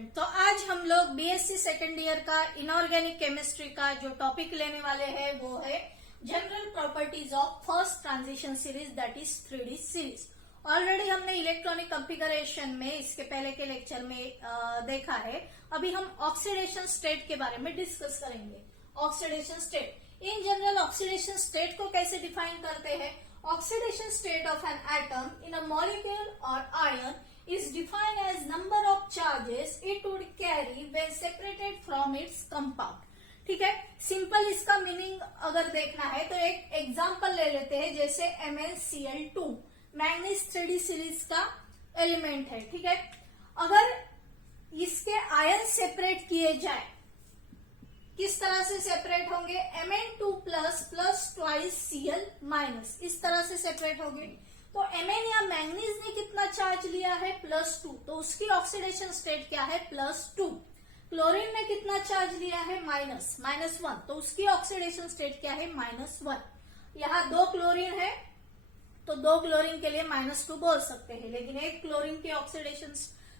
तो आज हम लोग बीएससी सेकेंड ईयर का इनऑर्गेनिक केमिस्ट्री का जो टॉपिक लेने वाले हैं वो है general properties of first transition series that is 3D series. Already हमने इलेक्ट्रॉनिक कॉन्फ़िगरेशन में इसके पहले के लेक्चर में देखा है। अभी हम ऑक्सीडेशन स्टेट के बारे में डिस्कस करेंगे। Oxidation state in general oxidation state को कैसे डिफाइन करते हैं? Oxidation state of an atom in a molecule और ion is defined as number of charges it would carry when separated from its compound। ठीक है, simple इसका meaning अगर देखना है तो एक एग्जांपल ले लेते हैं, जैसे MnCl2 मैग्नीज 3D सीरीज का एलिमेंट है। ठीक है, अगर इसके आयन सेपरेट किए जाए, किस तरह से सेपरेट होंगे? Mn2 plus plus twice Cl minus, इस तरह से सेपरेट होंगे। तो Mn या मैंगनीज ने कितना चार्ज लिया है? +2, तो उसकी ऑक्सीडेशन स्टेट क्या है? +2। क्लोरीन ने कितना चार्ज लिया है? -1, तो उसकी ऑक्सीडेशन स्टेट क्या है? -1। यहाँ 2 क्लोरीन है तो 2 क्लोरीन के लिए -2 बोल सकते हैं, लेकिन एक क्लोरीन की ऑक्सीडेशन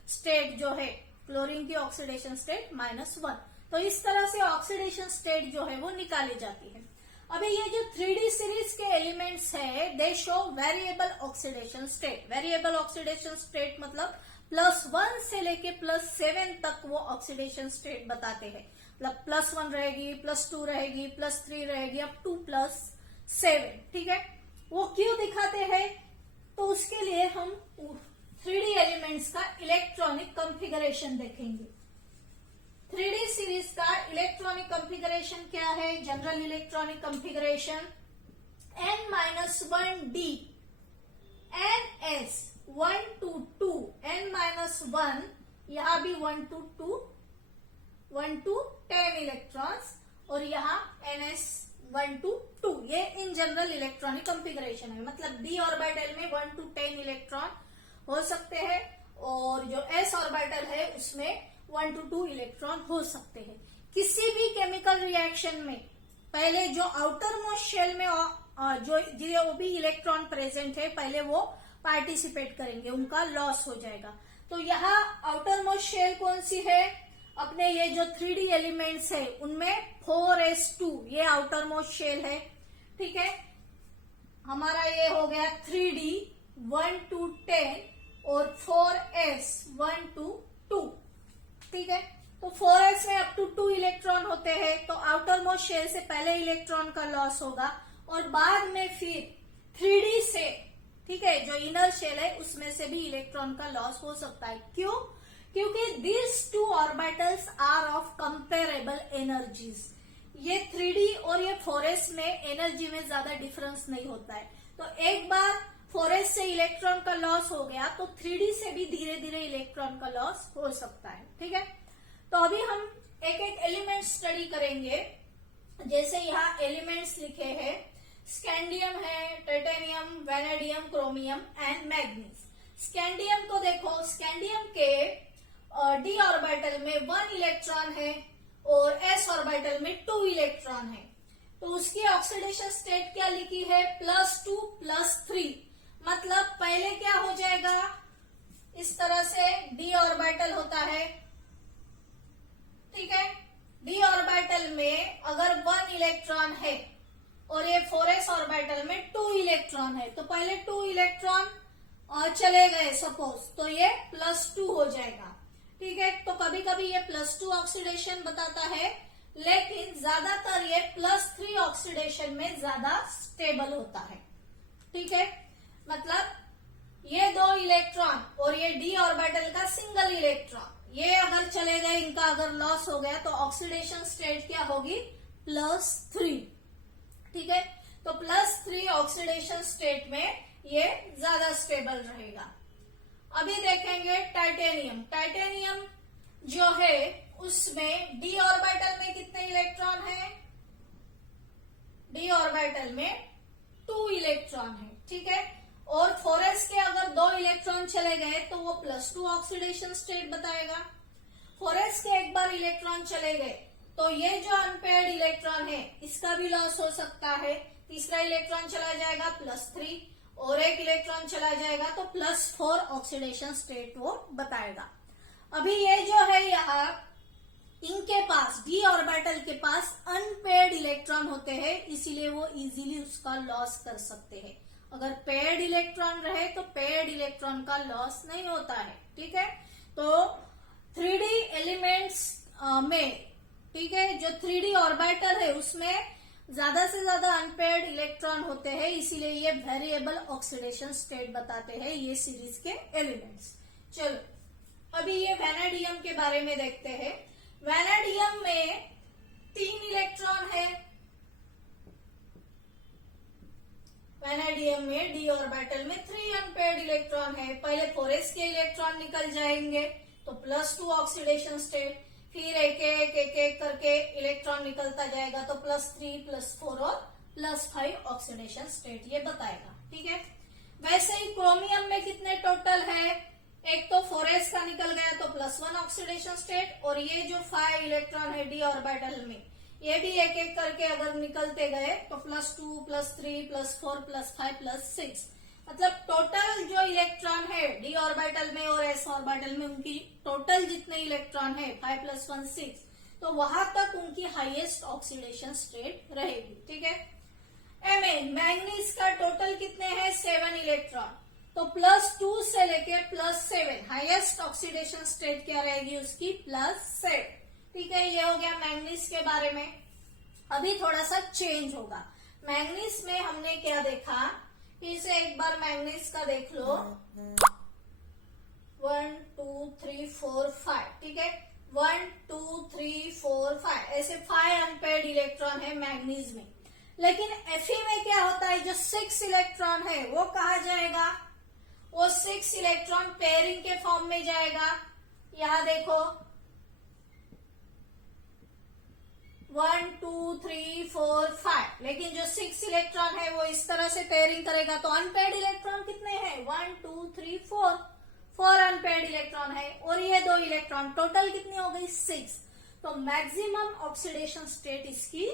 स्टेट जो है, क्लोरीन की ऑक्सीडेशन स्टेट -1। तो इस तरह से ऑक्सीडेशन स्टेट जो है वो निकाली जाती है। अभी ये जो 3D सीरीज के एलिमेंट्स है, दे show variable oxidation state. Variable oxidation state मतलब +1 से लेके +7 तक वो ऑक्सीडेशन स्टेट बताते हैं। मतलब +1 रहेगी, +2 रहेगी, +3 रहेगी, अप टू +7। ठीक है, वो क्यों दिखाते हैं? तो उसके लिए हम 3D एलिमेंट्स का इलेक्ट्रॉनिक कॉन्फ़िगरेशन देखेंगे। 3D सीरीज का इलेक्ट्रॉनिक कॉन्फ़िगरेशन क्या है? General electronic configuration n-1d ns 1 to 2 n-1, यहां भी 1 to 2 1 to 10 इलेक्ट्रॉन्स, और यहाँ ns 1 to 2। ये इन जनरल इलेक्ट्रॉनिक कॉन्फ़िगरेशन है। मतलब d ऑर्बिटल में 1 to 10 इलेक्ट्रॉन हो सकते हैं, और जो s ऑर्बिटल है उसमें 1 to 2 इलेक्ट्रॉन हो सकते हैं। किसी भी केमिकल रिएक्शन में पहले जो आउटर मोस्ट शेल में जो भी इलेक्ट्रॉन प्रेजेंट है, पहले वो पार्टिसिपेट करेंगे, उनका लॉस हो जाएगा। तो यहाँ आउटर मोस्ट शेल कौन सी है? अपने ये जो 3D एलिमेंट्स है उनमें 4s2 ये आउटर मोस्ट शेल है। ठीक है, हमारा ये हो गया 3D 1 to 10 और 4s 1 to 2। ठीक है, तो 4s में अप टू 2 इलेक्ट्रॉन होते हैं, तो आउटर मोस्ट शेल से पहले इलेक्ट्रॉन का लॉस होगा और बाद में फिर 3D से, ठीक है, जो इनर शेल है उसमें से भी इलेक्ट्रॉन का लॉस हो सकता है। क्यों? क्योंकि these 2 orbitals are of comparable energies. ये 3D और ये 4s में एनर्जी में ज्यादा डिफरेंस नहीं होता है। तो एक बार 4s से इलेक्ट्रॉन का लॉस हो गया तो 3D से भी धीरे धीरे इलेक्ट्रॉन का लॉस हो सकता है। ठीक है, तो अभी हम एक एक एलिमेंट स्टडी करेंगे। जैसे यहाँ एलिमेंट्स लिखे हैं, स्कैंडियम है, titanium, vanadium, chromium and manganese. Scandium को देखो, स्कैंडियम के d ऑर्बिटल में 1 इलेक्ट्रॉन है और s ऑर्बिटल में 2 इलेक्ट्रॉन है। तो उसकी ऑक्सीडेशन स्टेट क्या लिखी है? +2 +3। मतलब पहले क्या हो जाएगा? इस तरह से d ऑर्बिटल होता है। ठीक है, d ऑर्बिटल में अगर 1 इलेक्ट्रॉन है और ये 4s ऑर्बिटल में 2 इलेक्ट्रॉन है, तो पहले 2 इलेक्ट्रॉन चले गए सपोज, तो ये +2 हो जाएगा। ठीक है, तो कभी कभी ये +2 ऑक्सीडेशन बताता है, लेकिन ज्यादातर ये +3 ऑक्सीडेशन में ज्यादा स्टेबल होता है। ठीक है, मतलब ये 2 इलेक्ट्रॉन और ये d ऑर्बिटल का सिंगल इलेक्ट्रॉन, ये अगर चले गए, इनका अगर लॉस हो गया, तो ऑक्सीडेशन स्टेट क्या होगी? +3। ठीक है, तो +3 ऑक्सीडेशन स्टेट में ये ज्यादा स्टेबल रहेगा। अभी देखेंगे टाइटेनियम। टाइटेनियम जो है उसमें d ऑर्बिटल में कितने इलेक्ट्रॉन है? d ऑर्बिटल में 2 इलेक्ट्रॉन है। ठीक है, और 4s के अगर 2 इलेक्ट्रॉन चले गए तो वो +2 ऑक्सीडेशन स्टेट बताएगा। 4s के एक बार इलेक्ट्रॉन चले गए तो ये जो अनपेयर्ड इलेक्ट्रॉन है इसका भी लॉस हो सकता है। तीसरा इलेक्ट्रॉन चला जाएगा +3 और एक इलेक्ट्रॉन चला जाएगा तो +4 ऑक्सीडेशन स्टेट वो बताएगा। अभी ये जो है यहाँ इनके पास डी ऑर्बिटल के पास अनपेयर्ड इलेक्ट्रॉन होते हैं, इसीलिए वो इजीली उसका लॉस कर सकते हैं। अगर पेयर्ड इलेक्ट्रॉन रहे तो पेयर्ड इलेक्ट्रॉन का लॉस नहीं होता है। ठीक है, तो 3D एलिमेंट्स में, ठीक है, जो 3D ऑर्बिटल है उसमें ज्यादा से ज्यादा अनपेयर्ड इलेक्ट्रॉन होते हैं, इसीलिए ये वेरिएबल ऑक्सीडेशन स्टेट बताते हैं ये सीरीज के एलिमेंट्स। चलो अभी ये वैनेडियम के बारे में देखते हैं। वैनेडियम में 3 इलेक्ट्रॉन है। वैनेडियम में डी ऑर्बिटल में 3 अनपेयर्ड इलेक्ट्रॉन है। पहले 4s के इलेक्ट्रॉन निकल जाएंगे तो +2 ऑक्सीडेशन स्टेट, फिर एक एक करके इलेक्ट्रॉन निकलता जाएगा तो +3 +4 और +5 ऑक्सीडेशन स्टेट ये बताएगा। ठीक है, वैसे ही क्रोमियम में कितने टोटल है, एक तो 4s का निकल गया तो +1 ऑक्सीडेशन स्टेट, और ये जो 5 इलेक्ट्रॉन है डी ऑर्बिटल में ये भी एक एक करके अगर निकलते गए तो +2 +3 +4 +5 +6, मतलब टोटल जो इलेक्ट्रॉन है डी ऑर्बिटल में और एस ऑर्बिटल में उनकी टोटल जितने इलेक्ट्रॉन है 5 + 1 6, तो वहां तक उनकी हाईएस्ट ऑक्सीडेशन स्टेट रहेगी। ठीक है, Mn मैंगनीज का टोटल कितने हैं 7 इलेक्ट्रॉन, तो +2 से लेके +7 हाईएस्ट ऑक्सीडेशन स्टेट क्या रहेगी उसकी +7। ठीक है, ये हो गया मैंगनीज के बारे में। अभी थोड़ा सा चेंज होगा। मैंगनीज में हमने क्या देखा, इसे एक बार मैंगनीज का देख लो, 1 2 3 4 5, ठीक है, 1 2 3 4 5 ऐसे 5 अनपेयर्ड इलेक्ट्रॉन है मैंगनीज में। लेकिन Fe में क्या होता है, जो 6 इलेक्ट्रॉन है वो कहा जाएगा, वो 6 इलेक्ट्रॉन पेयरिंग के फॉर्म में जाएगा। यहां देखो 1 2 3 4 5, लेकिन जो 6 इलेक्ट्रॉन है वो इस तरह से पेयरिंग करेगा तो अनपेयर्ड इलेक्ट्रॉन कितने हैं 1 2 3 4 अनपेयर्ड इलेक्ट्रॉन है, और ये 2 इलेक्ट्रॉन, टोटल कितनी हो गई 6, तो मैक्सिमम ऑक्सीडेशन स्टेट इसकी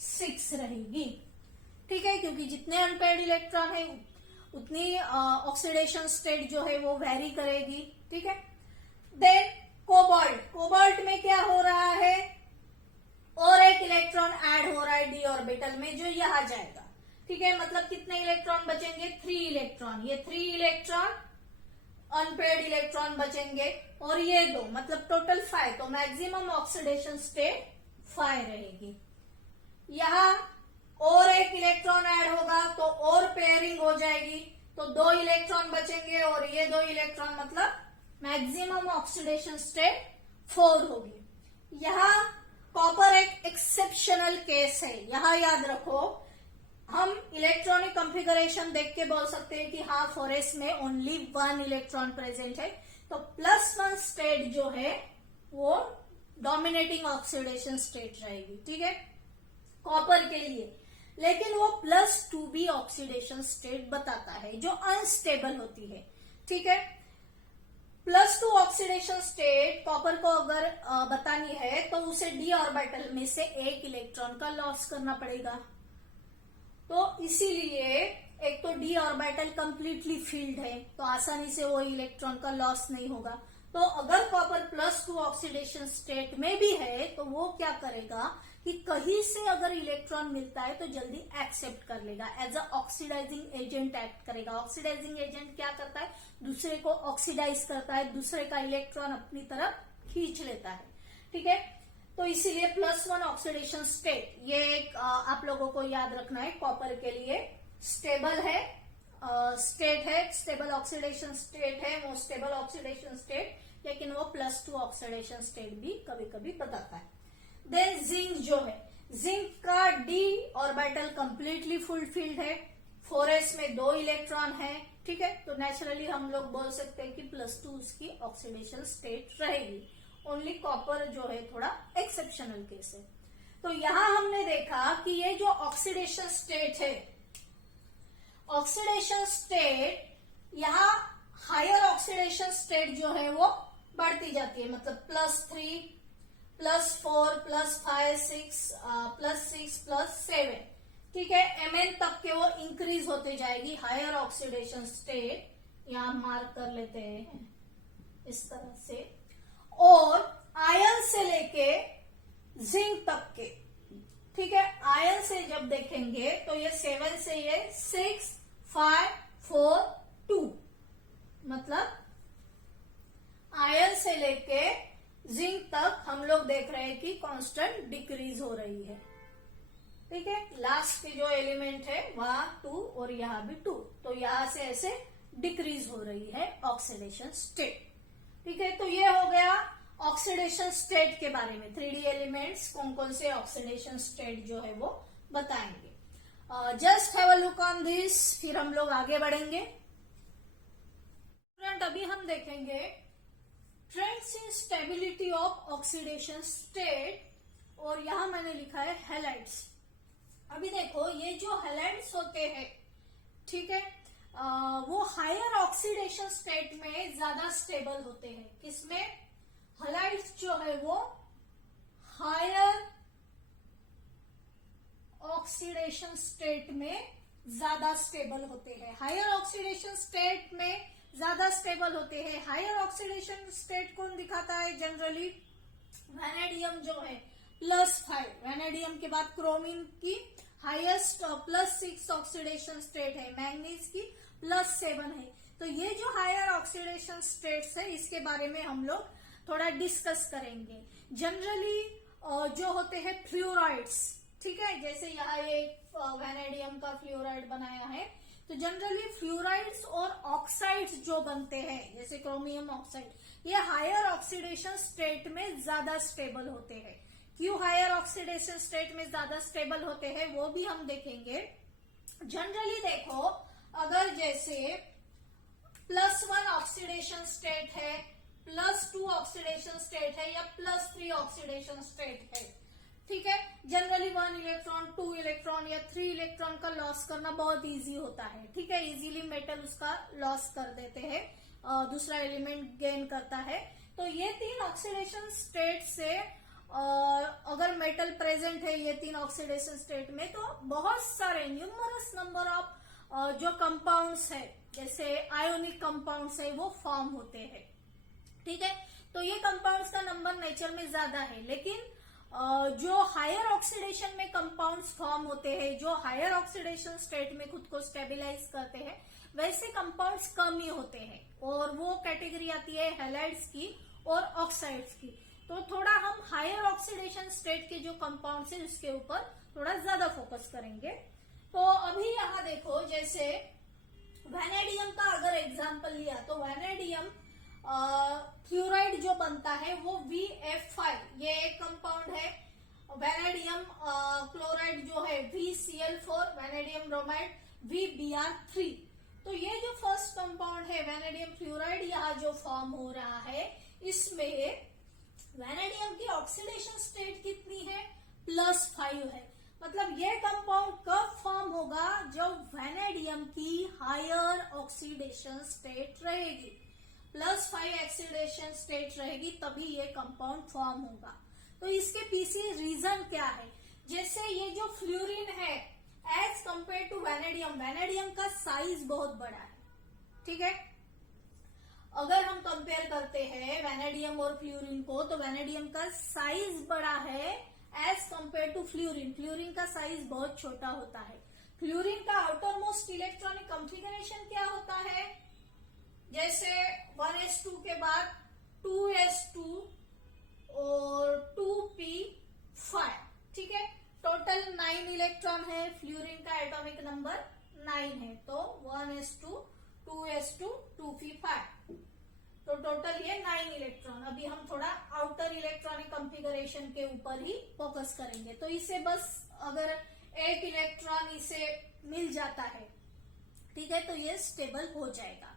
6 रहेगी। ठीक है, क्योंकि जितने अनपेयर्ड इलेक्ट्रॉन है उतनी ऑक्सीडेशन स्टेट जो है वो वेरी करेगी। ठीक है, देन कोबाल्ट में क्या हो रहा है, और एक इलेक्ट्रॉन ऐड हो रहा है डी ऑर्बिटल में जो यहां जाएगा। ठीक है, मतलब कितने इलेक्ट्रॉन बचेंगे 3 इलेक्ट्रॉन, ये 3 इलेक्ट्रॉन अनपेयर्ड इलेक्ट्रॉन बचेंगे, और ये 2, मतलब टोटल 5, तो मैक्सिमम ऑक्सीडेशन स्टेट 5 रहेगी। यहां और एक इलेक्ट्रॉन ऐड होगा तो और पेयरिंग हो जाएगी, तो 2 इलेक्ट्रॉन बचेंगे, और ये 2 इलेक्ट्रॉन मतलब मैक्सिमम ऑक्सीडेशन स्टेट 4 होगी। यहां कॉपर एक एक्सेप्शनल केस है, यहां याद रखो, हम इलेक्ट्रॉनिक कॉन्फ़िगरेशन देख के बोल सकते हैं कि हाँ 4s में ओनली 1 इलेक्ट्रॉन प्रेजेंट है, तो +1 स्टेट जो है वो डोमिनेटिंग ऑक्सीडेशन स्टेट रहेगी। ठीक है, कॉपर के लिए, लेकिन वो +2 भी ऑक्सीडेशन स्टेट बताता है जो अनस्टेबल होती है। ठीक है, +2 ऑक्सीडेशन स्टेट कॉपर को अगर बतानी है तो उसे डी ऑर्बिटल में से एक इलेक्ट्रॉन का लॉस करना पड़ेगा, तो इसीलिए एक तो डी ऑर्बिटल कंप्लीटली फील्ड है तो आसानी से वो इलेक्ट्रॉन का लॉस नहीं होगा। तो अगर कॉपर +2 ऑक्सीडेशन स्टेट में भी है तो वो क्या करेगा कि कहीं से अगर इलेक्ट्रॉन मिलता है तो जल्दी एक्सेप्ट कर लेगा, as a oxidising agent act करेगा। ऑक्सीडाइजिंग एजेंट क्या करता है, दूसरे को ऑक्सीडाइज करता है, दूसरे का इलेक्ट्रॉन अपनी तरफ खींच लेता है। ठीक है, तो इसीलिए +1 ऑक्सीडेशन स्टेट ये एक आप लोगों को याद रखना है, कॉपर के लिए स्टेबल है, स्टेट है, स्टेबल ऑक्सीडेशन स्टेट है, वो स्टेबल ऑक्सीडेशन स्टेट, लेकिन वो +2 ऑक्सीडेशन स्टेट भी कभी कभी बताता है। देन जिंक जो है, जिंक का डी ऑर्बिटल कंप्लीटली फुलफिल्ड है, 4s में 2 इलेक्ट्रॉन है। ठीक है, तो नेचुरली हम लोग बोल सकते हैं कि +2 उसकी ऑक्सीडेशन स्टेट रहेगी। ओनली कॉपर जो है थोड़ा एक्सेप्शनल केस है। तो यहां हमने देखा कि ये जो ऑक्सीडेशन स्टेट है, ऑक्सीडेशन स्टेट यहां हायर ऑक्सीडेशन स्टेट जो है वो बढ़ती जाती है, मतलब +3 +4 +5 6 +7। ठीक है, Mn तक के वो इंक्रीज होते जाएगी हायर ऑक्सीडेशन स्टेट, यहां मार्क कर लेते हैं इस तरह से। और आयन से लेके जिंक तक के, ठीक है। आयन से जब देखेंगे तो ये 7 से ये 6, 5, 4, 2, मतलब आयन से लेके जिंक तक हम लोग देख रहे हैं कि कांस्टेंट डिक्रीज हो रही है, ठीक है। लास्ट के जो एलिमेंट है वहां 2 और यहाँ भी 2, तो यहां से ऐसे डिक्रीज हो रही है ऑक्सीडेशन स्टेट, ठीक है। तो ये हो गया ऑक्सीडेशन स्टेट के बारे में। 3D एलिमेंट्स कौन कौन से ऑक्सीडेशन स्टेट जो है वो बताएंगे। Just have a look on this, फिर हम लोग आगे बढ़ेंगे। स्टूडेंट, अभी हम देखेंगे trends in stability of oxidation state, और यहां मैंने लिखा है हैलाइड्स। अभी देखो, ये जो हैलाइड्स होते हैं, ठीक है, वो हायर ऑक्सीडेशन स्टेट में ज्यादा स्टेबल होते हैं। किसमें? हैलाइड्स जो है वो हायर ऑक्सीडेशन स्टेट में ज्यादा स्टेबल होते हैं। हायर ऑक्सीडेशन स्टेट में ज्यादा स्टेबल होते हैं। हायर ऑक्सीडेशन स्टेट कौन दिखाता है जनरली? वैनेडियम जो है +5, वैनेडियम के बाद क्रोमिन की हाईएस्ट +6 ऑक्सीडेशन स्टेट है, मैंगनीज की +7 है। तो ये जो हायर ऑक्सीडेशन स्टेट्स है, इसके बारे में हम लोग थोड़ा डिस्कस करेंगे। जनरली जो होते हैं फ्लूराइड्स, ठीक है, जैसे यहाँ ये वैनेडियम का फ्लूराइड बनाया है, तो जनरली फ्लूराइड्स और ऑक्साइड्स जो बनते हैं, जैसे क्रोमियम ऑक्साइड, ये हायर ऑक्सीडेशन स्टेट में ज्यादा स्टेबल होते हैं। क्यों हायर ऑक्सीडेशन स्टेट में ज्यादा स्टेबल होते हैं वो भी हम देखेंगे। जनरली देखो, अगर जैसे +1 ऑक्सीडेशन स्टेट है, +2 ऑक्सीडेशन स्टेट है, या +3 ऑक्सीडेशन स्टेट है, ठीक है, जनरली 1 इलेक्ट्रॉन, 2 इलेक्ट्रॉन या 3 इलेक्ट्रॉन का लॉस करना बहुत इजी होता है, ठीक है। इजीली मेटल उसका लॉस कर देते हैं, दूसरा एलिमेंट गेन करता है। तो ये 3 ऑक्सीडेशन स्टेट से अगर मेटल प्रेजेंट है ये 3 ऑक्सीडेशन स्टेट में, तो बहुत सारे न्यूमरस नंबर ऑफ जो कंपाउंड्स है, जैसे आयोनिक कंपाउंड्स है, वो फॉर्म होते हैं, ठीक है। तो ये कंपाउंड्स का नंबर नेचर में ज्यादा है, लेकिन जो हायर ऑक्सीडेशन में कंपाउंड्स फॉर्म होते हैं, जो हायर ऑक्सीडेशन स्टेट में खुद को स्टेबिलाईज करते हैं, वैसे कंपाउंड्स कम ही होते हैं, और वो कैटेगरी आती है हैलाइड्स की और ऑक्साइड्स की। तो थोड़ा हम हायर ऑक्सीडेशन स्टेट के जो कंपाउंड्स है उसके ऊपर थोड़ा ज्यादा फोकस करेंगे। तो अभी यहाँ देखो, जैसे वैनेडियम का अगर एग्जांपल लिया, तो वैनेडियम फ्लूराइड जो बनता है वो VF5, ये एक कंपाउंड है। वैनेडियम क्लोराइड जो है VCl4, वैनेडियम ब्रोमाइड VBr3। तो ये जो फर्स्ट कंपाउंड है वैनेडियम फ्लूराइड, यहाँ जो फॉर्म हो रहा है, इसमें वैनेडियम की ऑक्सीडेशन स्टेट कितनी है? +5 है। मतलब ये कंपाउंड कब फॉर्म होगा? जब वैनेडियम की हायर ऑक्सीडेशन स्टेट रहेगी, +5 ऑक्सीडेशन स्टेट रहेगी, तभी ये कंपाउंड फॉर्म होगा। तो इसके पीछे रीजन क्या है? जैसे ये जो फ्लूरीन है, as compare to vanadium, vanadium का साइज बहुत बड़ा है, ठीक है। अगर हम कंपेयर करते हैं वैनेडियम और फ्लूरीन को, तो वैनेडियम का साइज बड़ा है एज कंपेयर टू फ्लूरीन। फ्लूरीन का साइज बहुत छोटा होता है। फ्लूरीन का आउटर मोस्ट इलेक्ट्रॉनिक कॉन्फ़िगरेशन क्या होता है? जैसे 1s2 के बाद 2s2 और 2p5, ठीक है। टोटल 9 इलेक्ट्रॉन है, फ्लूरीन का एटॉमिक नंबर 9 है, तो 1s2, 2s2, 2p5, तो टोटल ये 9 इलेक्ट्रॉन। अभी हम थोड़ा आउटर इलेक्ट्रॉनिक कॉन्फ़िगरेशन के ऊपर ही फोकस करेंगे। तो इसे बस अगर 1 इलेक्ट्रॉन इसे मिल जाता है, ठीक है, तो ये स्टेबल हो जाएगा।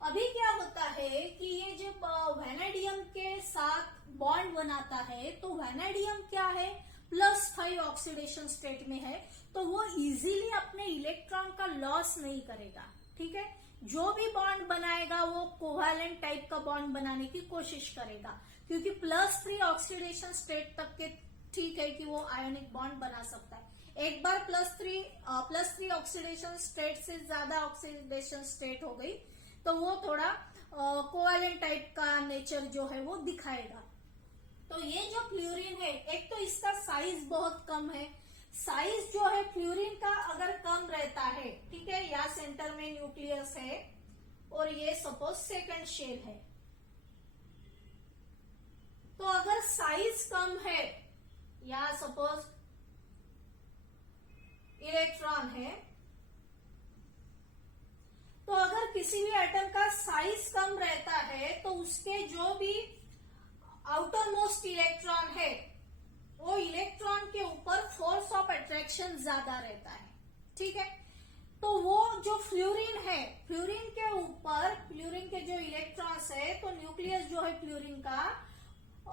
अभी क्या होता है कि ये जब वैनेडियम के साथ बॉन्ड बनाता है, तो वैनेडियम क्या है? +5 ऑक्सीडेशन स्टेट में है, तो वो इजीली अपने इलेक्ट्रॉन का लॉस नहीं करेगा, ठीक है। जो भी बॉन्ड बनाएगा वो कोवैलेंट टाइप का बॉन्ड बनाने की कोशिश करेगा, क्योंकि +3 ऑक्सीडेशन स्टेट तक के ठीक है कि वो आयोनिक बॉन्ड बना सकता है। एक बार +3 ऑक्सीडेशन स्टेट से ज्यादा ऑक्सीडेशन स्टेट हो गई, तो वो थोड़ा कोवैलेंट टाइप का नेचर जो है वो दिखाएगा। तो ये जो फ्लोरीन है, एक तो इसका साइज बहुत कम है। साइज जो है फ्लोरीन का अगर कम रहता है, ठीक है, या सेंटर में न्यूक्लियस है और ये सपोज सेकंड शेल है, तो अगर साइज कम है या सपोज इलेक्ट्रॉन है, तो अगर किसी भी एटम का साइज कम रहता है तो उसके जो भी आउटर मोस्ट इलेक्ट्रॉन है वो इलेक्ट्रॉन के ऊपर फोर्स ऑफ अट्रैक्शन ज्यादा रहता है, ठीक है। तो वो जो फ्लोरीन है, फ्लोरीन के ऊपर फ्लोरीन के जो इलेक्ट्रॉन्स है, तो न्यूक्लियस जो है फ्लोरीन का,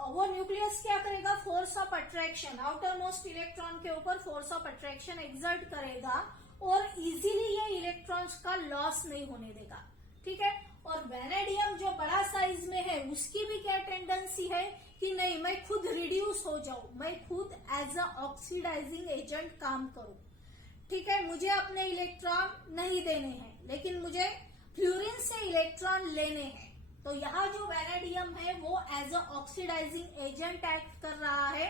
वो न्यूक्लियस क्या करेगा, force of attraction, outer most electron के ऊपर फोर्स ऑफ अट्रैक्शन एक्सर्ट करेगा और इजीली ये इलेक्ट्रॉन्स का लॉस नहीं होने देगा, ठीक है। और वैनेडियम जो बड़ा साइज में है उसकी भी क्या टेंडेंसी है कि नहीं, मैं खुद रिड्यूस हो जाऊं, मैं खुद एज अ ऑक्सीडाइजिंग एजेंट काम करूं, ठीक है। मुझे अपने इलेक्ट्रॉन नहीं देने हैं लेकिन मुझे फ्लोरीन से इलेक्ट्रॉन लेने हैं। तो यहाँ जो वैनेडियम है वो as a oxidising agent act कर रहा है,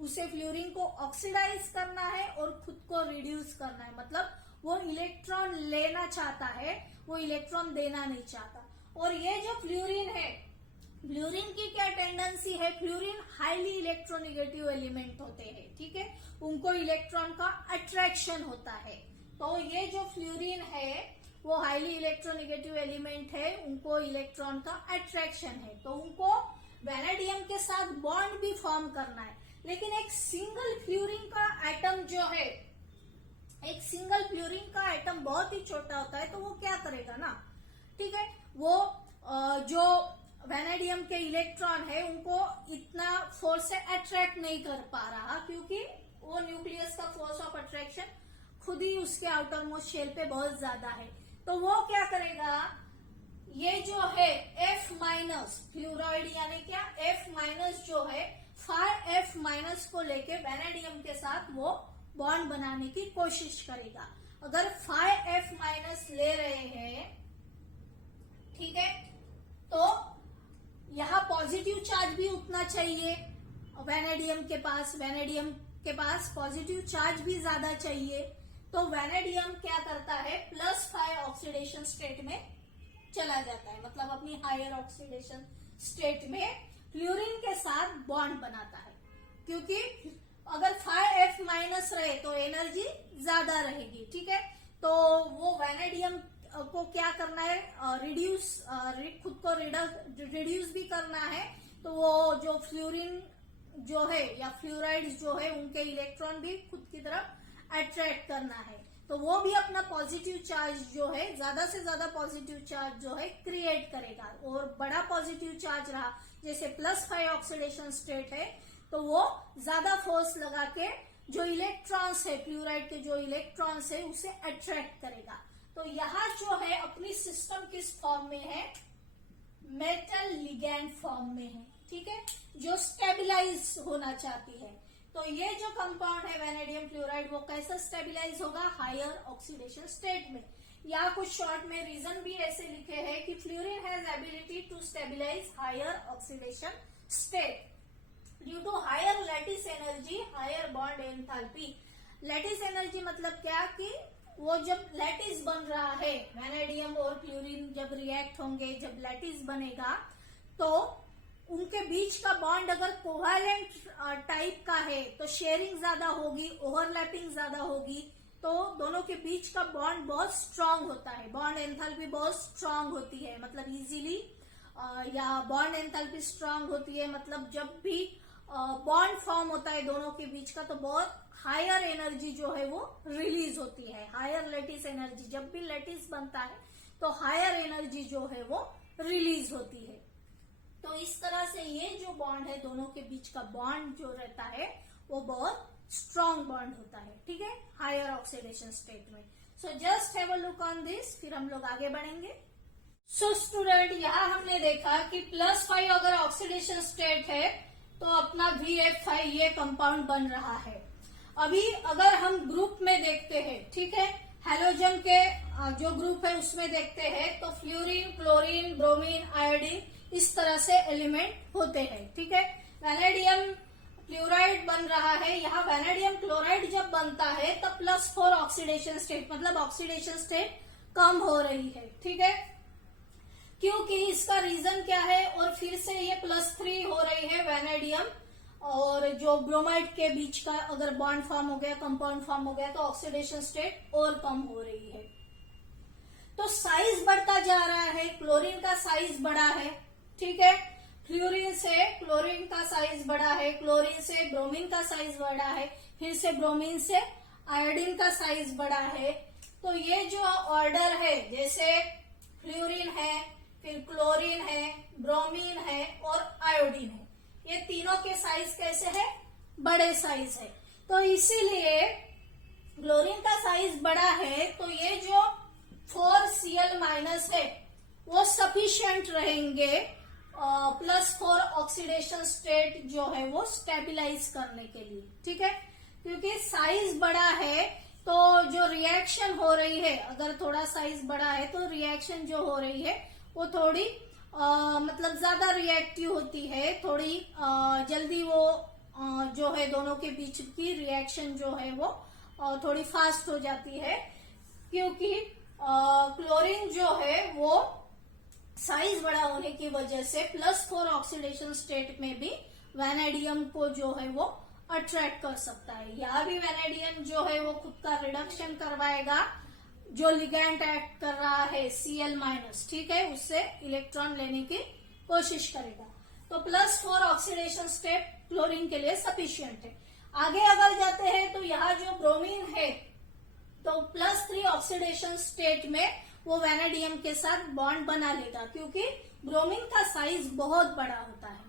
उसे फ्लोरीन को ऑक्सीडाइज करना है और खुद को रिड्यूस करना है, मतलब वो इलेक्ट्रॉन लेना चाहता है, वो इलेक्ट्रॉन देना नहीं चाहता। और ये जो फ्लोरीन है, फ्लोरीन की क्या टेंडेंसी है, फ्लोरीन हाईली इलेक्ट्रोनिगेटिव एलिमेंट होते हैं, ठीक है, उनको इलेक्ट्रॉन का अट्रैक्शन होता है। तो ये जो फ्लोरीन है वो हाईली इलेक्ट्रोनिगेटिव एलिमेंट है, उनको इलेक्ट्रॉन का अट्रैक्शन है, तो उनको वैनेडियम के साथ बॉन्ड भी फॉर्म करना है। लेकिन एक सिंगल फ्लोरीन का एटम जो है, एक सिंगल फ्लोरीन का एटम बहुत ही छोटा होता है, तो वो क्या करेगा ना, ठीक है, वो जो वैनेडियम के इलेक्ट्रॉन है उनको इतना फोर्स से अट्रैक्ट नहीं कर पा रहा, क्योंकि वो न्यूक्लियस का फोर्स ऑफ अट्रैक्शन खुद ही उसके आउटर मोस्ट शेल पे बहुत ज्यादा है। तो वो क्या करेगा, ये जो है F माइनस फ्लोराइड यानी क्या F माइनस जो है, F माइनस को लेके वैनेडियम के साथ वो बॉन्ड बनाने की कोशिश करेगा। अगर F माइनस ले रहे हैं, ठीक है, तो यहाँ पॉजिटिव चार्ज भी उतना चाहिए वैनेडियम के पास पॉजिटिव चार्ज भी ज्यादा चाहिए। तो वैनेडियम क्या करता है, +5 ऑक्सीडेशन स्टेट में चला जाता है, मतलब अपनी हायर ऑक्सीडेशन स्टेट में फ्लोरीन के साथ बॉन्ड बनाता है, क्योंकि अगर F माइनस रहे तो एनर्जी ज्यादा रहेगी, ठीक है। तो वो वैनेडियम को क्या करना है, खुद को रिड्यूस भी करना है। तो वो जो फ्लोरीन जो है या फ्लोराइड्स जो है उनके इलेक्ट्रॉन भी खुद की तरफ अट्रैक्ट करना है, तो वो भी अपना पॉजिटिव चार्ज जो है, ज्यादा से ज्यादा पॉजिटिव चार्ज जो है क्रिएट करेगा। और बड़ा पॉजिटिव चार्ज रहा, जैसे +5 ऑक्सीडेशन स्टेट है, तो वो ज्यादा फोर्स लगा के जो इलेक्ट्रॉन्स है, फ्लोराइड के जो इलेक्ट्रॉन्स है उसे अट्रैक्ट करेगा। तो यहाँ जो है अपनी सिस्टम किस फॉर्म में है, मेटल लिगैंड फॉर्म में है, ठीक है, जो स्टेबलाइज होना चाहती है। तो ये जो कंपाउंड है वैनेडियम फ्लोराइड, वो कैसा स्टेबलाइज होगा, हायर ऑक्सीडेशन स्टेट में। या कुछ शॉर्ट में रीजन भी ऐसे लिखे हैं कि fluorine has ability to stabilise higher oxidation state due to higher lattice energy, higher bond enthalpy. Lattice energy मतलब क्या, कि वो जब लैटिस बन रहा है, वैनेडियम और फ्लोरीन जब रिएक्ट होंगे, जब लैटिस बनेगा, तो उनके बीच का बॉन्ड अगर कोवैलेंट टाइप का है तो शेयरिंग ज्यादा होगी, ओवरलैपिंग ज्यादा होगी, तो दोनों के बीच का बॉन्ड बहुत स्ट्रांग होता है, बॉन्ड एंथैल्पी बहुत स्ट्रांग होती है, मतलब इजीली, या बॉन्ड एंथैल्पी स्ट्रांग होती है, मतलब जब भी बॉन्ड फॉर्म होता है दोनों के बीच का, तो बहुत हायर एनर्जी जो है वो रिलीज होती है, हायर लैटिस एनर्जी। जब भी लैटिस बनता है तो हायर एनर्जी जो है वो रिलीज होती है। तो इस तरह से ये जो बॉन्ड है, दोनों के बीच का बॉन्ड जो रहता है वो बहुत स्ट्रॉन्ग बॉन्ड होता है, ठीक है, हायर ऑक्सीडेशन स्टेट में। So just have a look on this, फिर हम लोग आगे बढ़ेंगे। सो स्टूडेंट, यहाँ हमने देखा कि +5 अगर ऑक्सीडेशन स्टेट है तो अपना VF5 ये कंपाउंड बन रहा है। अभी अगर हम ग्रुप में देखते हैं, ठीक है, हैलोजन के जो ग्रुप है उसमें देखते हैं तो फ्लोरीन, क्लोरीन, ब्रोमीन, आयोडीन इस तरह से एलिमेंट होते हैं। ठीक है, वैनेडियम क्लोराइड बन रहा है। यहाँ वैनेडियम क्लोराइड जब बनता है तब +4 ऑक्सीडेशन स्टेट, मतलब ऑक्सीडेशन स्टेट कम हो रही है। ठीक है, क्योंकि इसका रीजन क्या है, और फिर से ये +3 हो रही है वैनेडियम और जो ब्रोमाइड के बीच का अगर बॉन्ड फॉर्म हो गया, कंपाउंड फॉर्म हो गया, तो ऑक्सीडेशन स्टेट और कम हो रही है। तो साइज बढ़ता जा रहा है, क्लोरीन का साइज बड़ा है। ठीक है, फ्लोरीन से क्लोरीन का साइज बड़ा है, क्लोरीन से ब्रोमीन का साइज बड़ा है, फिर से ब्रोमीन से आयोडीन का साइज बड़ा है। तो ये जो ऑर्डर है, जैसे फ्लोरीन है, फिर क्लोरीन है, ब्रोमीन है और आयोडीन है, ये तीनों के साइज कैसे है, बड़े साइज है। तो इसीलिए क्लोरीन का साइज बड़ा है तो ये जो 4Cl- है वो सफिशिएंट रहेंगे +4 ऑक्सीडेशन स्टेट जो है वो स्टेबिलाईज करने के लिए। ठीक है, क्योंकि साइज बड़ा है तो जो रिएक्शन हो रही है, अगर थोड़ा साइज बड़ा है तो रिएक्शन जो हो रही है वो थोड़ी मतलब ज्यादा रिएक्टिव होती है, थोड़ी जल्दी वो जो है दोनों के बीच की रिएक्शन जो है वो थोड़ी फास्ट हो जाती है, क्योंकि क्लोरीन जो है वो साइज बड़ा होने की वजह से +4 ऑक्सीडेशन स्टेट में भी वैनेडियम को जो है वो अट्रैक्ट कर सकता है। यहाँ भी वैनेडियम जो है वो खुद का रिडक्शन करवाएगा, जो लिगैंड एक्ट कर रहा है Cl-, ठीक है, उससे इलेक्ट्रॉन लेने की कोशिश करेगा। तो +4 ऑक्सीडेशन स्टेट क्लोरीन के लिए सफिशिएंट है। आगे अगर जाते हैं तो यहाँ जो ब्रोमीन है तो +3 ऑक्सीडेशन स्टेट में वो वैनेडियम के साथ बॉन्ड बना लेगा, क्योंकि ब्रोमीन का साइज बहुत बड़ा होता है।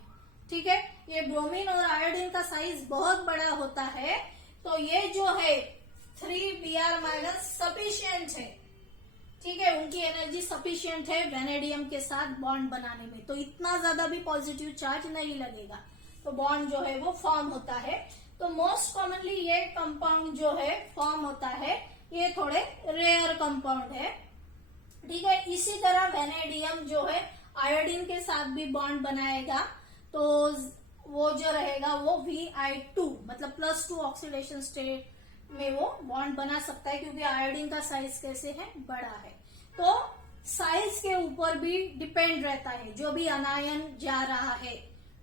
ठीक है, ये ब्रोमीन और आयोडीन का साइज बहुत बड़ा होता है, तो ये जो है 3Br- सफिशिएंट है। ठीक है, उनकी एनर्जी सफिशिएंट है वैनेडियम के साथ बॉन्ड बनाने में, तो इतना ज्यादा भी पॉजिटिव चार्ज नहीं लगेगा, तो बॉन्ड जो है वो फॉर्म होता है। तो मोस्ट कॉमनली ये कंपाउंड जो है फॉर्म होता है, ये थोड़े रेयर कंपाउंड है। ठीक है, इसी तरह वैनेडियम जो है आयोडीन के साथ भी बॉन्ड बनाएगा, तो वो जो रहेगा वो Vi2 मतलब +2 ऑक्सीडेशन स्टेट में वो बॉन्ड बना सकता है, क्योंकि आयोडीन का साइज कैसे है, बड़ा है। तो साइज के ऊपर भी डिपेंड रहता है, जो भी अनायन जा रहा है।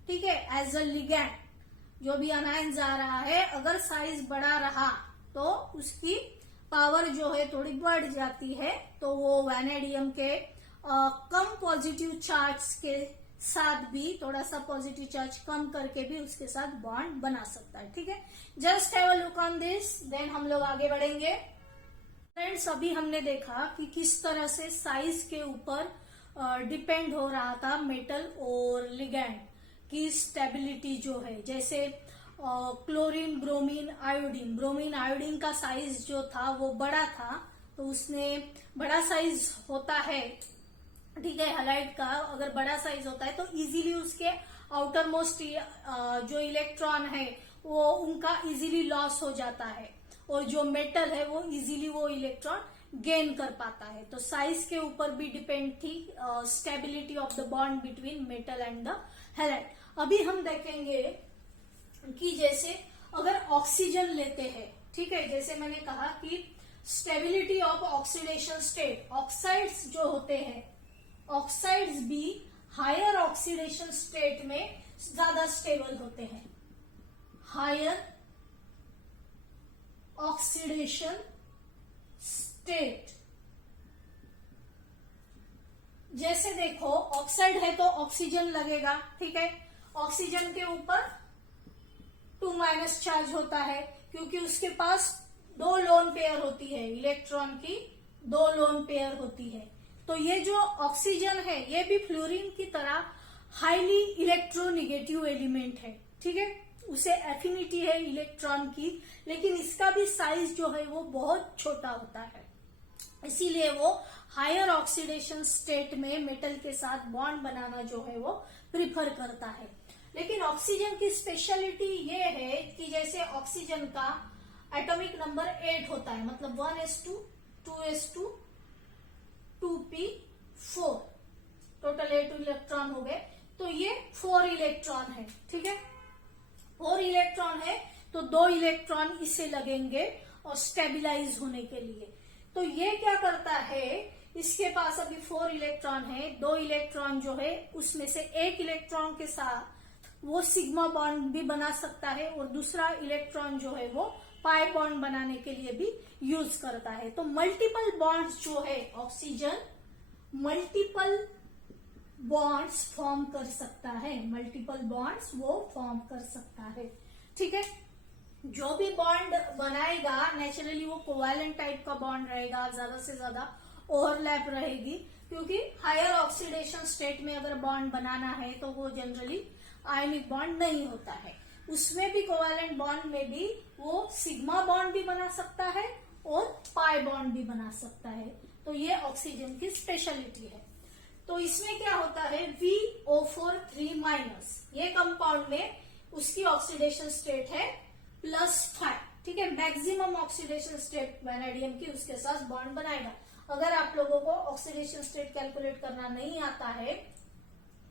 ठीक है, एज अ लिगैंड जो भी अनायन जा रहा है, अगर साइज बड़ा रहा तो उसकी पावर जो है थोड़ी बढ़ जाती है, तो वो वैनेडियम के कम पॉजिटिव चार्ज के साथ भी थोड़ा सा पॉजिटिव चार्ज कम करके भी उसके साथ बॉन्ड बना सकता है। ठीक है, just have a look on this, then हम लोग आगे बढ़ेंगे। फ्रेंड्स, अभी हमने देखा कि किस तरह से साइज के ऊपर डिपेंड हो रहा था मेटल और लिगैंड की स्टेबिलिटी जो है। जैसे chlorine, bromine, iodine, bromine iodine का साइज जो था वो बड़ा था, तो उसने बड़ा साइज होता है। ठीक है, हैलाइड का अगर बड़ा साइज होता है तो इजीली उसके आउटर मोस्ट जो इलेक्ट्रॉन है वो उनका इजीली लॉस हो जाता है, और जो मेटल है वो इजीली वो इलेक्ट्रॉन गेन कर पाता है। तो साइज के ऊपर भी डिपेंड थी stability of the bond between metal and the halide. अभी हम देखेंगे कि जैसे अगर ऑक्सीजन लेते हैं, ठीक है, जैसे मैंने कहा कि stability of oxidation state, oxides जो होते हैं, ऑक्साइड्स भी हायर ऑक्सीडेशन स्टेट में ज्यादा स्टेबल होते हैं। हायर ऑक्सीडेशन स्टेट, जैसे देखो ऑक्साइड है तो ऑक्सीजन लगेगा। ठीक है, ऑक्सीजन के ऊपर 2- चार्ज होता है, क्योंकि उसके पास 2 लोन पेयर होती है, इलेक्ट्रॉन की 2 लोन पेयर होती है। तो ये जो ऑक्सीजन है ये भी फ्लोरीन की तरह हाईली इलेक्ट्रोनिगेटिव एलिमेंट है। ठीक है, उसे एफिनिटी है इलेक्ट्रॉन की, लेकिन इसका भी साइज जो है वो बहुत छोटा होता है, इसीलिए वो हायर ऑक्सीडेशन स्टेट में मेटल के साथ बॉन्ड बनाना जो है वो प्रिफर करता है। लेकिन ऑक्सीजन की स्पेशलिटी ये है कि जैसे ऑक्सीजन का एटॉमिक नंबर 8 होता है, मतलब 1s2, 2s2, 2p4, total 8 electron हो गए। तो ये 4 इलेक्ट्रॉन है, ठीक है। 4 इलेक्ट्रॉन है तो 2 इलेक्ट्रॉन इसे लगेंगे और स्टेबिलाईज होने के लिए। तो ये क्या करता है, इसके पास अभी 4 इलेक्ट्रॉन है, 2 इलेक्ट्रॉन जो है उसमें से एक इलेक्ट्रॉन के साथ वो सिग्मा बॉन्ड भी बना सकता है और दूसरा इलेक्ट्रॉन जो है वो पाई बॉन्ड बनाने के लिए भी यूज करता है। तो मल्टीपल बॉन्ड्स जो है ऑक्सीजन मल्टीपल बॉन्ड्स फॉर्म कर सकता है, मल्टीपल बॉन्ड्स वो फॉर्म कर सकता है, ठीक है। जो भी बॉन्ड बनाएगा नेचुरली वो कोवैलेंट टाइप का बॉन्ड रहेगा, ज्यादा से ज्यादा ओवरलैप रहेगी, क्योंकि हायर ऑक्सीडेशन स्टेट में अगर बॉन्ड बनाना है तो वो जनरली आयनिक बॉन्ड नहीं होता है। उसमें भी कोवैलेंट बॉन्ड में भी वो सिग्मा बॉन्ड भी बना सकता है और पाई बॉन्ड भी बना सकता है। तो ये ऑक्सीजन की स्पेशलिटी है। तो इसमें क्या होता है, VO4 3-, ये कंपाउंड में उसकी ऑक्सीडेशन स्टेट है +5, ठीक है। मैक्सिमम ऑक्सीडेशन स्टेट वैनेडियम की उसके साथ बॉन्ड बनाएगा। अगर आप लोगों को ऑक्सीडेशन स्टेट कैलकुलेट करना नहीं आता है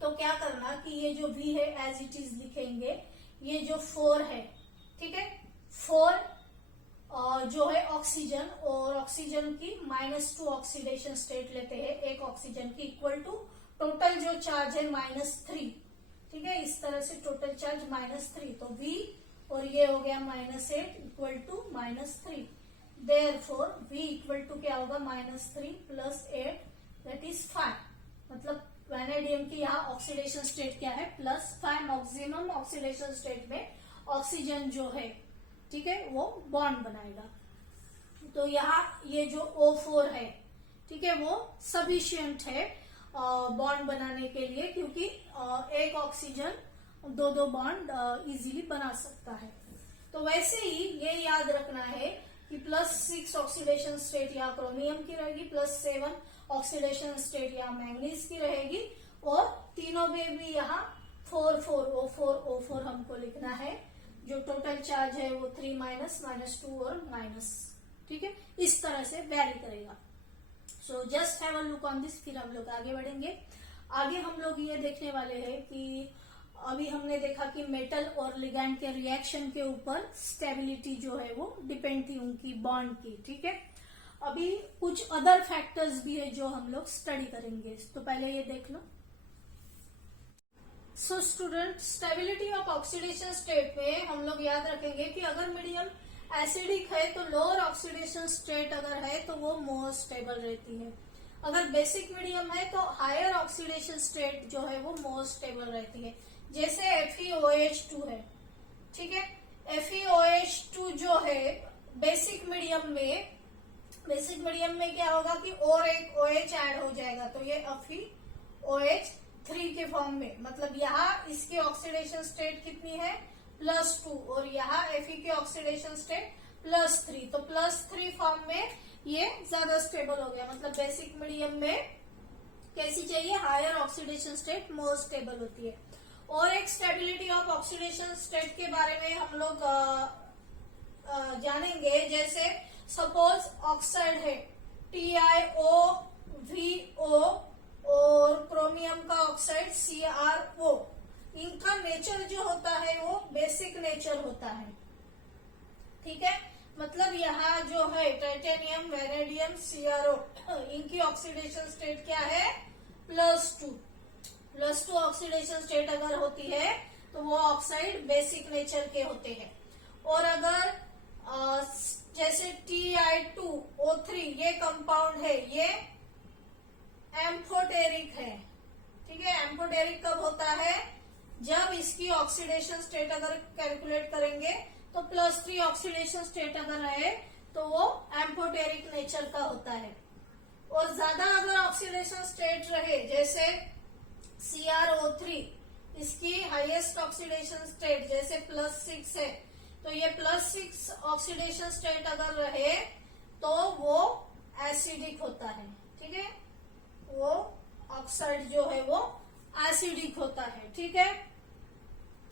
तो क्या करना कि ये जो V है एज इट इज लिखेंगे, ये जो 4 है, ठीक है, 4 जो है ऑक्सीजन, और ऑक्सीजन की -2 ऑक्सीडेशन स्टेट लेते हैं एक ऑक्सीजन की, इक्वल टू टोटल जो चार्ज है -3, ठीक है। इस तरह से टोटल चार्ज -3, तो V और ये हो गया -8 equal to -3। Therefore V equal to क्या होगा, -3 + 8 दैट इज 5। मतलब वैनेडियम की यहाँ ऑक्सीडेशन स्टेट क्या है, +5। मैक्सिमम ऑक्सीडेशन स्टेट में ऑक्सीजन जो है, ठीक है, वो बॉन्ड बनाएगा। तो यहाँ ये जो O4 है, ठीक है, वो सफिशिएंट है बॉन्ड बनाने के लिए, क्योंकि एक ऑक्सीजन 2 बॉन्ड इजीली बना सकता है। तो वैसे ही ये याद रखना है कि +6 ऑक्सीडेशन स्टेट यहाँ क्रोमियम की रहेगी, +7 ऑक्सीडेशन स्टेट यहाँ मैंगनीज की रहेगी, और तीनों में भी यहाँ 4 O4 हमको लिखना है। जो टोटल चार्ज है वो 3 -2 और माइनस, ठीक है, इस तरह से वैरी करेगा। So just have a look on this. फिर हम लोग आगे बढ़ेंगे। आगे हम लोग ये देखने वाले हैं कि अभी हमने देखा कि मेटल और लिगैंड के रिएक्शन के ऊपर स्टेबिलिटी जो है वो डिपेंड थी उनकी बॉन्ड की, ठीक है। अभी कुछ अदर फैक्टर्स भी है जो हम लोग स्टडी करेंगे, तो पहले ये देख लो। So student, stability of oxidation state में हम लोग याद रखेंगे कि अगर मीडियम एसिडिक है तो लोअर ऑक्सीडेशन स्टेट अगर है तो वो मोर स्टेबल रहती है। अगर बेसिक मीडियम है तो हायर ऑक्सीडेशन स्टेट जो है वो मोर स्टेबल रहती है। जैसे FeOH2 है, ठीक है। FeOH2 जो है बेसिक मीडियम में क्या होगा कि और एक OH ऐड हो जाएगा, तो ये FeOH3 के फॉर्म में, मतलब यहाँ इसकी ऑक्सीडेशन स्टेट कितनी है, +2, और यहाँ Fe की ऑक्सीडेशन स्टेट +3, तो +3 फॉर्म में ये ज्यादा स्टेबल हो गया। मतलब बेसिक मीडियम में कैसी चाहिए, higher oxidation state more stable होती है। और एक स्टेबिलिटी ऑफ ऑक्सीडेशन स्टेट के बारे में हम लोग जानेंगे। जैसे सपोज ऑक्साइड है TiOVO और क्रोमियम का ऑक्साइड CrO, इनका नेचर जो होता है वो बेसिक नेचर होता है, ठीक है। मतलब यहाँ जो है टाइटेनियम, वैनेडियम, CrO, इनकी ऑक्सीडेशन स्टेट क्या है, +2 ऑक्सीडेशन स्टेट अगर होती है तो वो ऑक्साइड बेसिक नेचर के होते हैं। और अगर जैसे Ti2O3 ये कंपाउंड है, ये एम्फोटेरिक है, ठीक है। एम्फोटेरिक कब होता है, जब इसकी ऑक्सीडेशन स्टेट अगर कैलकुलेट करेंगे तो +3 ऑक्सीडेशन स्टेट अगर है तो वो एम्फोटेरिक नेचर का होता है। और ज्यादा अगर ऑक्सीडेशन स्टेट रहे, जैसे CrO3, इसकी हाईएस्ट ऑक्सीडेशन स्टेट जैसे +6 है, तो ये +6 ऑक्सीडेशन स्टेट अगर रहे तो वो एसिडिक होता है, ठीक है। वो ऑक्साइड जो है वो एसिडिक होता है, ठीक है।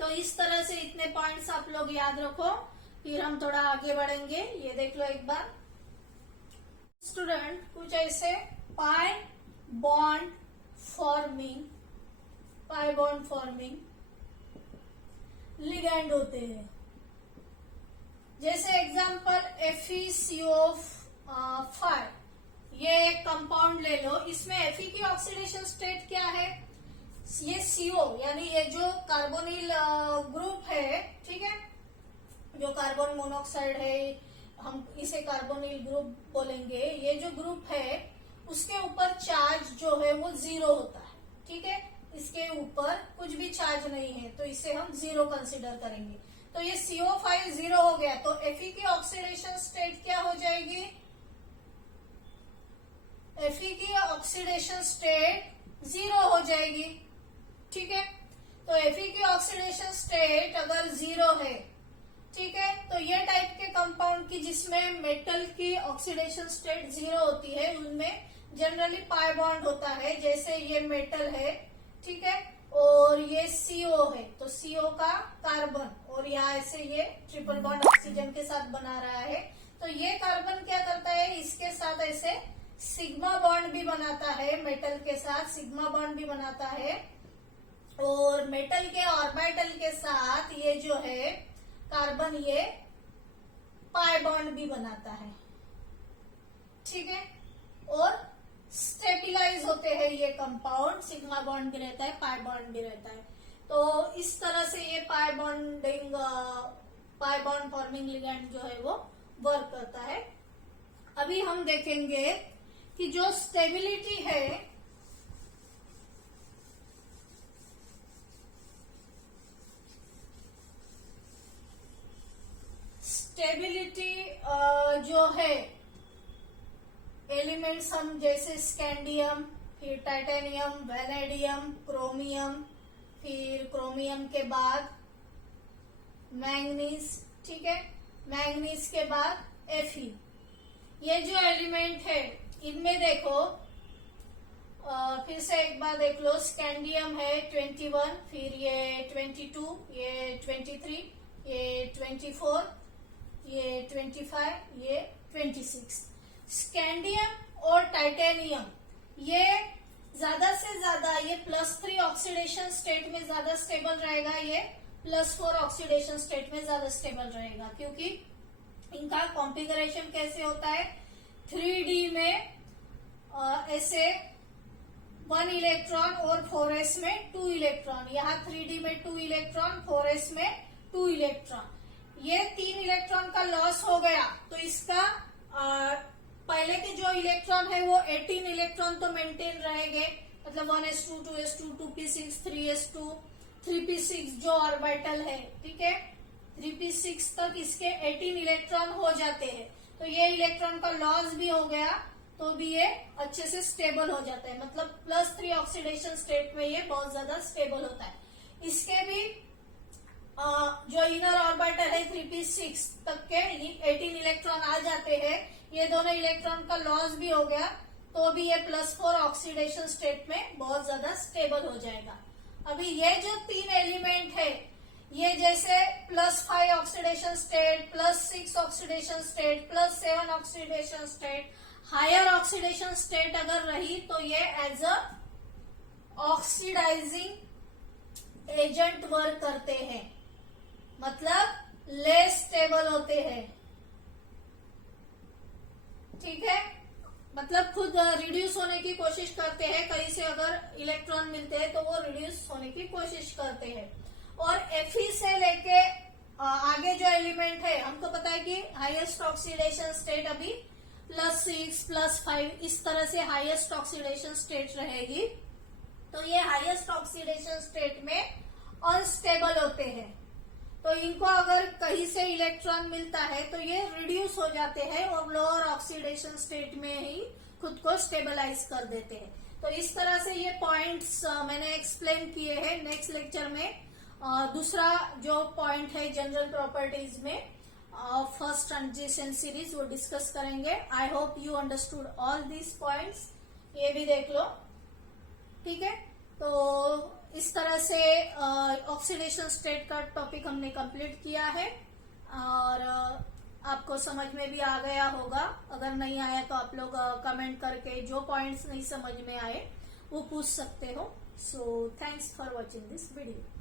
तो इस तरह से इतने पॉइंट्स आप लोग याद रखो, फिर हम थोड़ा आगे बढ़ेंगे। ये देख लो एक बार स्टूडेंट, कुछ ऐसे पाई बॉन्ड फॉर्मिंग लिगैंड होते हैं। जैसे एग्जांपल FeCO5, ये एक कंपाउंड ले लो, इसमें Fe की ऑक्सीडेशन स्टेट क्या है, ये CO यानी ये जो कार्बोनिल ग्रुप है, ठीक है, जो कार्बन मोनोऑक्साइड है हम इसे कार्बोनिल ग्रुप बोलेंगे। ये जो ग्रुप है उसके ऊपर चार्ज जो है वो 0 होता है, ठीक है, इसके ऊपर कुछ भी चार्ज नहीं है तो इसे हम 0 कंसीडर करेंगे। तो ये CO5 0 हो गया तो Fe की ऑक्सीडेशन स्टेट क्या हो जाएगी, Fe की ऑक्सीडेशन स्टेट 0 हो जाएगी, ठीक है। तो Fe की ऑक्सीडेशन स्टेट अगर 0 है, ठीक है, तो ये टाइप के कंपाउंड की जिसमें मेटल की ऑक्सीडेशन स्टेट 0 होती है उनमें जनरली पाई बॉन्ड होता है। जैसे ये मेटल है, ठीक है, और ये CO है तो CO का कार्बन और यहाँ ऐसे ये ट्रिपल बॉन्ड ऑक्सीजन के साथ बना रहा है। तो ये कार्बन क्या करता है, इसके साथ ऐसे सिग्मा बॉन्ड भी बनाता है, मेटल के साथ सिग्मा बॉन्ड भी बनाता है, और मेटल के ऑर्बिटल के साथ ये जो है कार्बन ये पाई बॉन्ड भी बनाता है, ठीक है, और स्टेबिलाईज होते हैं ये कंपाउंड, सिग्मा बॉन्ड भी रहता है, पाई बॉन्ड भी रहता है। तो इस तरह से ये पाई बॉन्ड फॉर्मिंग लिगैंड जो है वो वर्क करता है। अभी हम देखेंगे कि जो स्टेबिलिटी है, जो है एलिमेंट्स हम जैसे स्कैंडियम, फिर टाइटेनियम, वैनेडियम, क्रोमियम, फिर क्रोमियम के बाद मैंगनीज, ठीक है, मैंगनीज के बाद Fe, ये जो एलिमेंट है इनमें देखो फिर से एक बार देख लो, स्कैंडियम है 21, फिर ये 22, ये 23, ये 24, ये 25, ये 26। स्कैंडियम और टाइटेनियम ये ज्यादा से ज्यादा ये +3 ऑक्सीडेशन स्टेट में ज्यादा स्टेबल रहेगा, ये +4 ऑक्सीडेशन स्टेट में ज्यादा स्टेबल रहेगा, क्योंकि इनका कॉन्फ़िगरेशन कैसे होता है, 3D में ऐसे 1 इलेक्ट्रॉन और 4s में 2 इलेक्ट्रॉन, यहाँ 3D में 2 इलेक्ट्रॉन, 4s में 2 इलेक्ट्रॉन। ये 3 इलेक्ट्रॉन का लॉस हो गया तो इसका पहले के जो इलेक्ट्रॉन है वो 18 इलेक्ट्रॉन तो मेंटेन रहेंगे, मतलब 1s2, 2s2, 2p6, 3s2, 3p6 जो ऑर्बिटल है, ठीक है, 3p6 तक इसके 18 इलेक्ट्रॉन हो जाते हैं। तो ये इलेक्ट्रॉन का लॉस भी हो गया तो भी ये अच्छे से स्टेबल हो जाता है, मतलब +3 ऑक्सीडेशन स्टेट में ये बहुत ज्यादा स्टेबल होता है। इसके भी जो इनर ऑर्बिटल है 3p6 तक के 18 इलेक्ट्रॉन आ जाते हैं, ये दोनों इलेक्ट्रॉन का लॉस भी हो गया तो भी ये +4 ऑक्सीडेशन स्टेट में बहुत ज्यादा स्टेबल हो जाएगा। अभी ये जो 3 एलिमेंट है ये जैसे +5 oxidation state, +6 oxidation state, +7 oxidation state, higher oxidation state अगर रही तो ये as a oxidising agent work करते हैं, मतलब लेस स्टेबल होते हैं, ठीक है, मतलब खुद रिड्यूस होने की कोशिश करते हैं, कहीं से अगर इलेक्ट्रॉन मिलते हैं तो वो रिड्यूस होने की कोशिश करते हैं। और Fe से लेके आगे जो एलिमेंट है हमको पता है कि हाईएस्ट ऑक्सीडेशन स्टेट अभी +6, +5 इस तरह से हाईएस्ट ऑक्सीडेशन स्टेट रहेगी। तो ये हाईएस्ट ऑक्सीडेशन स्टेट में अनस्टेबल होते हैं, तो इनको अगर कहीं से इलेक्ट्रॉन मिलता है तो ये रिड्यूस हो जाते हैं और लोअर ऑक्सीडेशन स्टेट में ही खुद को स्टेबलाइज कर देते हैं। तो इस तरह से ये पॉइंट्स मैंने एक्सप्लेन किए हैं। नेक्स्ट लेक्चर में दूसरा जो पॉइंट है जनरल प्रॉपर्टीज में फर्स्ट ट्रांजिशन सीरीज वो डिस्कस करेंगे। I hope you understood all these points, ये भी देख लो, ठीक है। तो इस तरह से ऑक्सीडेशन स्टेट का टॉपिक हमने कंप्लीट किया है और आपको समझ में भी आ गया होगा। अगर नहीं आया तो आप लोग कमेंट करके जो पॉइंट्स नहीं समझ में आए वो पूछ सकते हो। So thanks for watching this video.